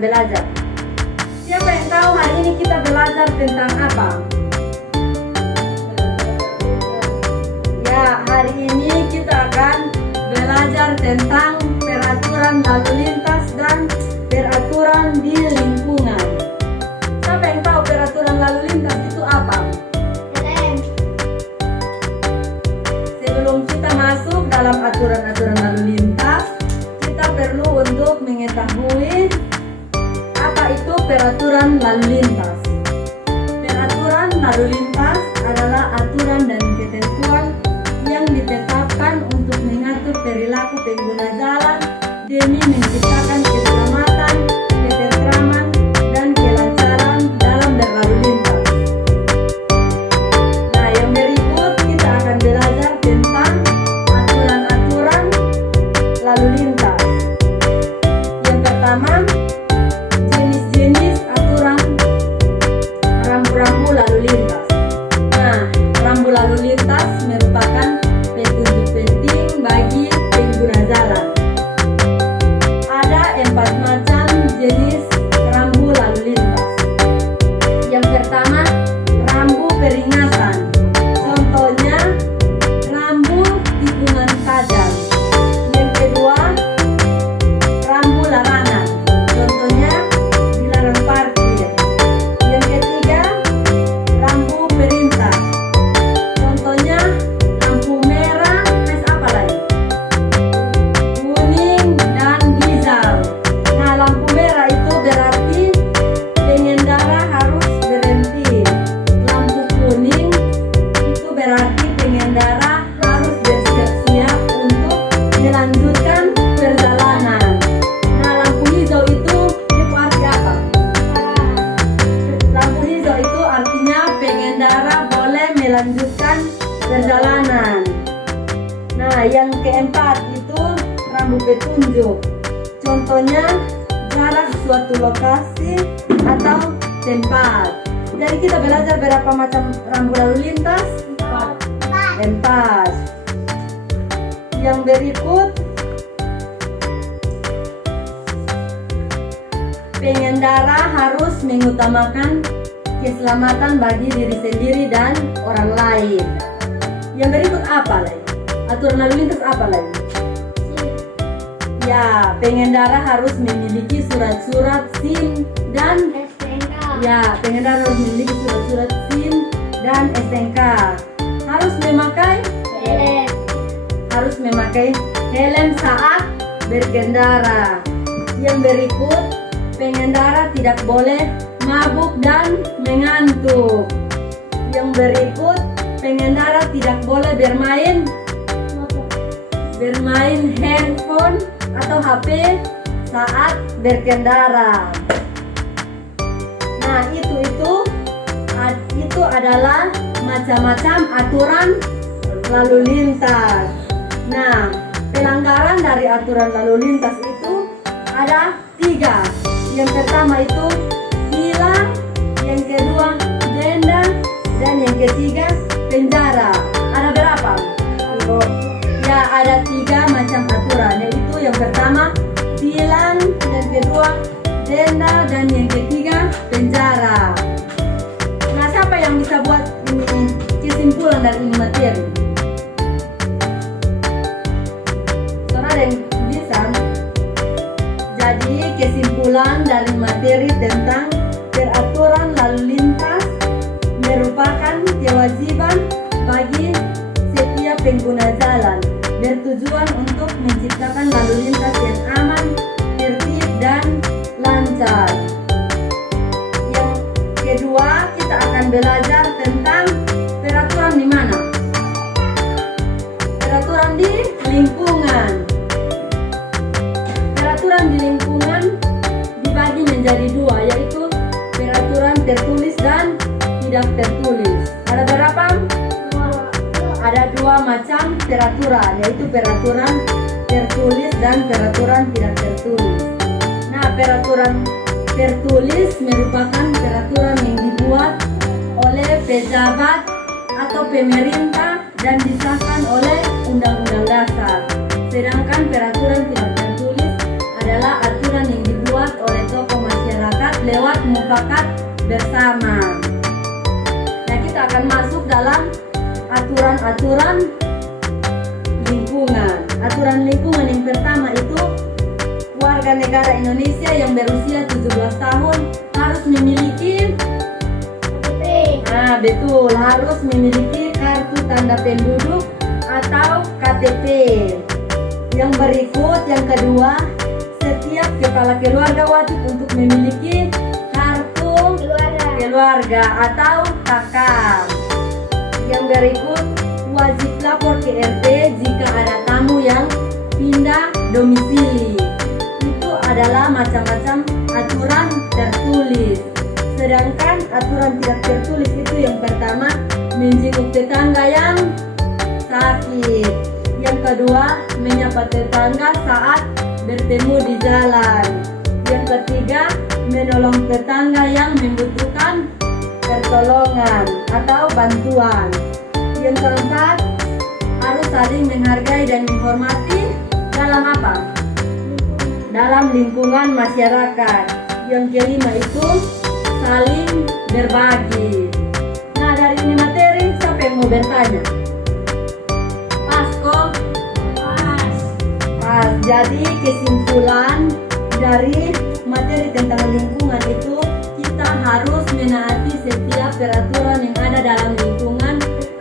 belajar. Siapa yang tahu hari ini kita belajar tentang apa? Ya, hari ini kita akan belajar tentang peraturan lalu lintas dan peraturan di lingkungan. Siapa yang tahu peraturan lalu lintas itu apa? Sebelum kita masuk dalam aturan-aturan lalu lintas, kita perlu untuk mengetahui apa itu peraturan lalu lintas. Peraturan lalu lintas adalah aturan dan ketentuan yang ditetapkan untuk mengatur perilaku pengguna jalan demi menciptakan keselamatan, ketentraman, dan kelancaran dalam berlalu lintas. Nah, yang berikut kita akan belajar tentang aturan-aturan lalu lintas. Yang pertama, jenis-jenis aturan rambu-rambu lalu lintas. Nah, rambu lalu lintas merupakan petunjuk penting bagi pengguna jalan. Ada 4 macam jenis rambu lalu lintas. Yang pertama, rambu peringatan. Contohnya, rambu tikungan tajam. Yang kedua, rambu larangan. Contohnya, dilarang parkir. Yang ketiga, rambu perintah. Contohnya, lampu merah, apa lagi? Kuning dan hijau. Nah, lampu merah itu berarti pengendara harus berhenti. Lampu kuning itu berarti pengendara harus bersiap-siap untuk melanjutkan perjalanan. Nah, lampu hijau itu arti apa? Lampu hijau itu artinya pengendara boleh melanjutkan perjalanan. Nah, yang keempat itu rambu petunjuk. Contohnya, jarak suatu lokasi atau tempat. Jadi kita belajar berapa macam rambu lalu lintas? 4. Yang berikut, pengendara harus mengutamakan keselamatan bagi diri sendiri dan orang lain. Yang berikut apa lagi? Aturan lalu lintas apa lagi? Ya, pengendara harus memiliki surat-surat SIM dan pengendara harus memiliki surat-surat SIM dan STNK. Harus memakai helm saat berkendara. Yang berikut, pengendara tidak boleh mabuk dan mengantuk. Yang berikut, pengendara tidak boleh bermain handphone atau HP saat berkendara. Nah, itu adalah macam-macam aturan lalu lintas. Nah, pelanggaran dari aturan lalu lintas itu ada 3. Yang pertama itu tilang, yang kedua denda, dan yang ketiga penjara. Ada berapa? Ya, ada 3 macam aturan, yaitu yang pertama tilang, yang kedua denda, dan yang ketiga penjara. Nah, siapa yang bisa buat ini kesimpulan dari ini materi? Ada yang bisa. Jadi kesimpulan dari materi tentang peraturan lalu lintas merupakan kewajiban bagi setiap pengguna jalan, bertujuan untuk menciptakan lalu lintas yang aman, tertib, dan lancar. Yang kedua, kita akan belajar tentang peraturan di mana? Peraturan di lingkungan. Peraturan di lingkungan dibagi menjadi 2, yaitu peraturan tertulis dan tidak tertulis. Ada berapa? Ada 2 macam peraturan, yaitu peraturan tertulis dan peraturan tidak tertulis. Nah, peraturan tertulis merupakan peraturan yang dibuat oleh pejabat atau pemerintah dan disahkan oleh Undang-Undang Dasar. Sedangkan peraturan tidak tertulis adalah aturan yang dibuat oleh tokoh masyarakat mufakat bersama. Nah, kita akan masuk dalam aturan-aturan lingkungan. Aturan lingkungan yang pertama itu warga negara Indonesia yang berusia 17 tahun harus memiliki betul, harus memiliki kartu tanda penduduk atau KTP. Yang berikut, yang kedua, setiap kepala keluarga wajib untuk memiliki kartu keluarga atau KK. Yang berikut, wajib lapor ke RT jika ada tamu yang pindah domisili. Itu adalah macam-macam aturan tertulis. Sedangkan aturan tidak tertulis itu yang pertama, menjenguk tetangga yang sakit. Yang kedua, menyapa tetangga saat bertemu di jalan. Yang ketiga, menolong tetangga yang membutuhkan pertolongan atau bantuan. Yang keempat, harus saling menghargai dan menghormati dalam apa? Dalam lingkungan masyarakat. Yang kelima itu saling berbagi. Nah, dari ini materi, siapa yang mau bertanya? Pas kok? Pas. Jadi kesimpulan dari materi tentang lingkungan itu, kita harus menaati setiap peraturan yang ada dalam lingkungan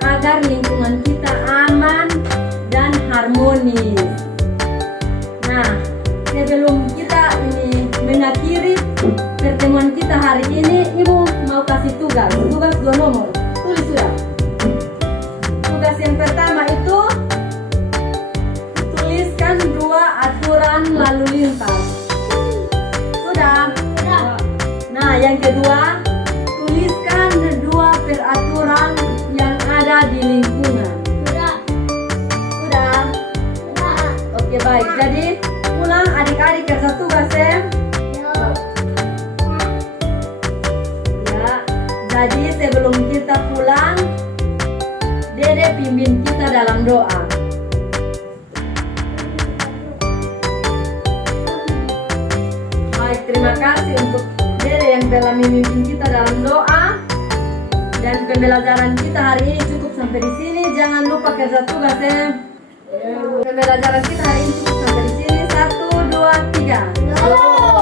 agar lingkungan kita aman dan harmonis. Nah, sebelum kita ini mengakhiri pertemuan kita hari ini, Ibu mau kasih tugas 2 nomor. Tulis sudah. Tugas yang pertama itu tuliskan 2 aturan lalu lintas. Sudah? Nah, yang kedua, tuliskan 2 peraturan yang ada di lingkungan. Sudah? Oke, baik. Jadi pulang adik-adik kerja tugas ya. Jadi sebelum kita pulang, Dede pimpin kita dalam doa. Baik, terima kasih untuk Dede yang telah memimpin kita dalam doa. Dan pembelajaran kita hari ini cukup sampai di sini. Jangan lupa kerja tugas ya. Pembelajaran kita hari ini cukup sampai di sini. 1, 2, 3.